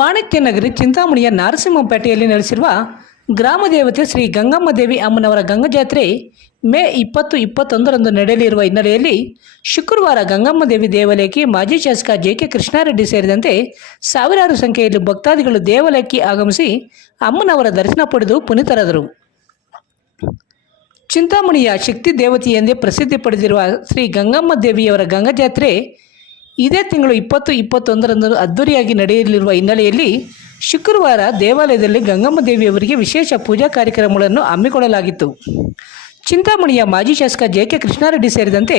ವಾಣಿಜ್ಯ ನಗರಿ ಚಿಂತಾಮಣಿಯ ನಾರಸಿಂಹಪೇಟೆಯಲ್ಲಿ ನೆಲೆಸಿರುವ ಗ್ರಾಮ ದೇವತೆ ಶ್ರೀ ಗಂಗಮ್ಮ ದೇವಿ ಅಮ್ಮನವರ ಗಂಗಾ ಜಾತ್ರೆ ಮೇ 20-21ರಂದು ನಡೆಯಲಿರುವ ಹಿನ್ನೆಲೆಯಲ್ಲಿ ಶುಕ್ರವಾರ ಗಂಗಮ್ಮ ದೇವಿ ದೇವಾಲಯಕ್ಕೆ ಮಾಜಿ ಶಾಸಕ ಜೆ.ಕೆ. ಕೃಷ್ಣಾರೆಡ್ಡಿ ಸೇರಿದಂತೆ ಸಾವಿರಾರು ಸಂಖ್ಯೆಯಲ್ಲಿ ಭಕ್ತಾದಿಗಳು ದೇವಾಲಯಕ್ಕೆ ಆಗಮಿಸಿ ಅಮ್ಮನವರ ದರ್ಶನ ಪಡೆದು ಪುನೀತರಾದರು. ಚಿಂತಾಮಣಿಯ ಶಕ್ತಿ ದೇವತೆ ಎಂದೇ ಪ್ರಸಿದ್ಧಿ ಪಡೆದಿರುವ ಶ್ರೀ ಗಂಗಮ್ಮ ದೇವಿಯವರ ಗಂಗಾ ಜಾತ್ರೆ ಇದೇ ತಿಂಗಳು 20-21ರಂದು ಅದ್ದೂರಿಯಾಗಿ ನಡೆಯಲಿರುವ ಹಿನ್ನೆಲೆಯಲ್ಲಿ ಶುಕ್ರವಾರ ದೇವಾಲಯದಲ್ಲಿ ಗಂಗಮ್ಮ ದೇವಿಯವರಿಗೆ ವಿಶೇಷ ಪೂಜಾ ಕಾರ್ಯಕ್ರಮಗಳನ್ನು ಹಮ್ಮಿಕೊಳ್ಳಲಾಗಿತ್ತು. ಚಿಂತಾಮಣಿಯ ಮಾಜಿ ಶಾಸಕ ಜೆ.ಕೆ. ಕೃಷ್ಣಾರೆಡ್ಡಿ ಸೇರಿದಂತೆ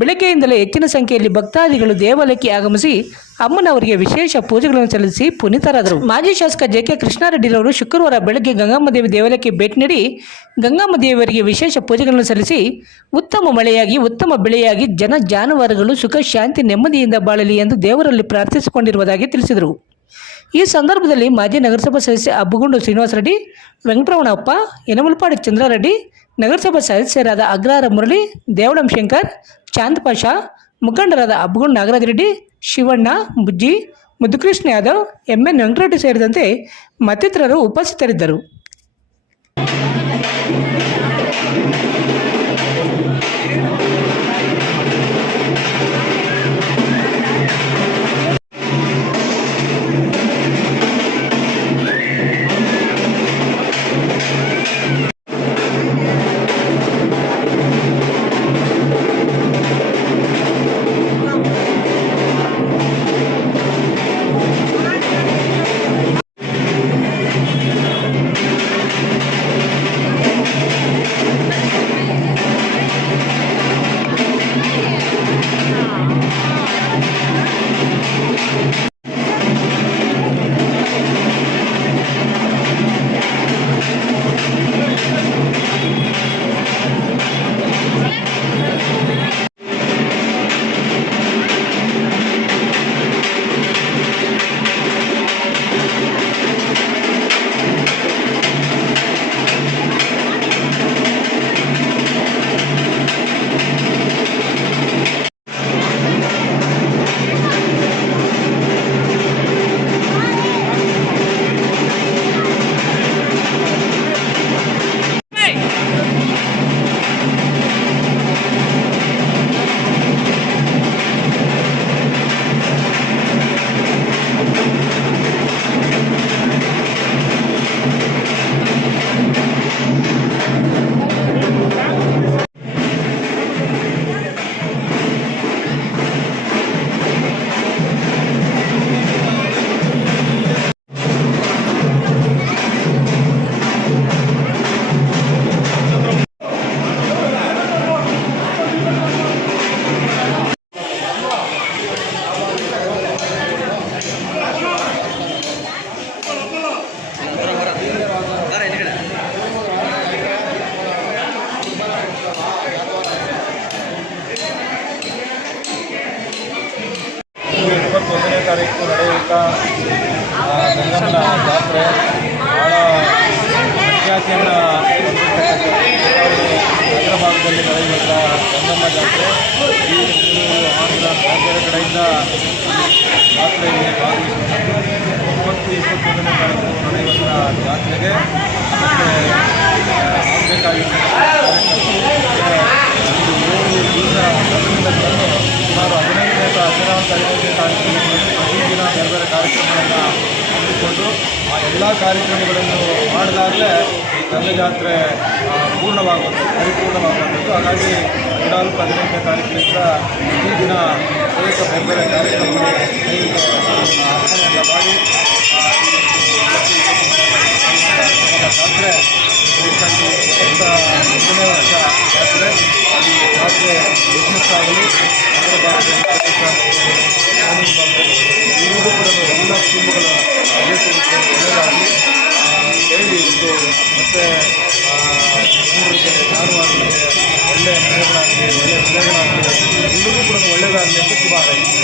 ಬೆಳಗ್ಗೆಯಿಂದಲೇ ಹೆಚ್ಚಿನ ಸಂಖ್ಯೆಯಲ್ಲಿ ಭಕ್ತಾದಿಗಳು ದೇವಾಲಯಕ್ಕೆ ಆಗಮಿಸಿ ಅಮ್ಮನವರಿಗೆ ವಿಶೇಷ ಪೂಜೆಗಳನ್ನು ಸಲ್ಲಿಸಿ ಪುನೀತರಾದರು. ಮಾಜಿ ಶಾಸಕ ಜೆ.ಕೆ. ಕೃಷ್ಣಾರೆಡ್ಡಿರವರು ಶುಕ್ರವಾರ ಬೆಳಗ್ಗೆ ಗಂಗಮ್ಮ ದೇವಿ ದೇವಾಲಯಕ್ಕೆ ಭೇಟಿ ನೀಡಿ ಗಂಗಮ್ಮ ದೇವಿಯವರಿಗೆ ವಿಶೇಷ ಪೂಜೆಗಳನ್ನು ಸಲ್ಲಿಸಿ ಉತ್ತಮ ಮಳೆಯಾಗಿ ಉತ್ತಮ ಬೆಳೆಯಾಗಿ ಜನ ಜಾನುವಾರುಗಳು ಸುಖ ಶಾಂತಿ ನೆಮ್ಮದಿಯಿಂದ ಬಾಳಲಿ ಎಂದು ದೇವರಲ್ಲಿ ಪ್ರಾರ್ಥಿಸಿಕೊಂಡಿರುವುದಾಗಿ ತಿಳಿಸಿದರು. ಈ ಸಂದರ್ಭದಲ್ಲಿ ಮಾಜಿ ನಗರಸಭಾ ಸದಸ್ಯ ಅಬ್ಬುಗುಂಡು ಶ್ರೀನಿವಾಸ ರೆಡ್ಡಿ, ವೆಂಕಟರಮಣಪ್ಪ, ಯನಮಲಪಾಡಿ ಚಂದ್ರಾರೆಡ್ಡಿ, ನಗರಸಭಾ ಸದಸ್ಯರಾದ ಅಗ್ರಹಾರ ಮುರಳಿ, ದೇವಳಂ ಶಂಕರ್, ಚಾಂದ್ ಪಾಷಾ, ಮುಖಂಡರಾದ ಅಬ್ಬುಗುಂಡು ನಾಗರಾಜ ರೆಡ್ಡಿ, ಶಿವಣ್ಣ, ಬುಜ್ಜಿ, ಮುದ್ದುಕೃಷ್ಣ ಯಾದವ್, ಎಂ.ಎನ್. ವೆಂಕಟರೆಡ್ಡಿ ಸೇರಿದಂತೆ ಮತ್ತಿತರರು ಉಪಸ್ಥಿತರಿದ್ದರು. ತಾರೀಕು ನಡೆಯುವಂಥ ಗಂಗಮ್ಮನ ಜಾತ್ರೆ ಭಾಳ ಪ್ರಖ್ಯಾತಿಯನ್ನು ನಗರ ಭಾಗದಲ್ಲಿ ನಡೆಯುವಂಥ ಗಂಗಮ್ಮ ಜಾತ್ರೆ ಈ ಆಂಧ್ರ ಬೇರೆ ಕಡೆಯಿಂದ ಜಾತ್ರೆಗೆ ಭಾಗವಹಿಸುವಂಥದ್ದು 20-21ನೇ ತಾರೀಕು ನಡೆಯುವಂಥ ಜಾತ್ರೆಗೆ ಆಗಬೇಕಾಗಿರುವಂಥ ಸುಮಾರು 15ನೇ ತಾರೀಕಿನ ಪ್ರತಿದಿನ ಬೇರೆ ಬೇರೆ ಕಾರ್ಯಕ್ರಮಗಳನ್ನು ಹಮ್ಮಿಕೊಂಡು ಆ ಎಲ್ಲ ಕಾರ್ಯಕ್ರಮಗಳನ್ನು ಮಾಡಿದಾಗಲೇ ಈ ಗಂಗಾ ಜಾತ್ರೆ ಪರಿಪೂರ್ಣವಾಗುವಂಥದ್ದು. ಹಾಗಾಗಿ 15ನೇ ತಾರೀಕಿನಿಂದ ಪ್ರತಿದಿನ ಅನೇಕ ಬೇರೆ ಬೇರೆ ಕಾರ್ಯಕ್ರಮಗಳು ಅರ್ಪಣೆಯನ್ನು ಮಾಡಿ ಜಾತ್ರೆ 21ನೇ ವರ್ಷ ಜಾತ್ರೆ ಈ ಜಾತ್ರೆ ಯಶಸ್ಸಾಗಲಿ ನಗರ ಭಾಗದಲ್ಲಿ ಎಲ್ಲರೂ ಕೂಡ ಎಲ್ಲ ಕುಟುಂಬಗಳ ಒಳ್ಳೆಯದಾಗಲಿ ಹೇಳಿ ಇದು ಮತ್ತು ಜಾನುವಾರುಗಳಿಗೆ ಒಳ್ಳೆಯ ಮನೆಗಳಾಗಲಿ ಒಳ್ಳೆಯ ಬೆಳೆಗಳಾಗಲಿ ಎಲ್ಲರಿಗೂ ಕೂಡ ಒಳ್ಳೆಯದಾಗಲಿ ಅಂತ ಶುಭ ಹಾರೈಸಿ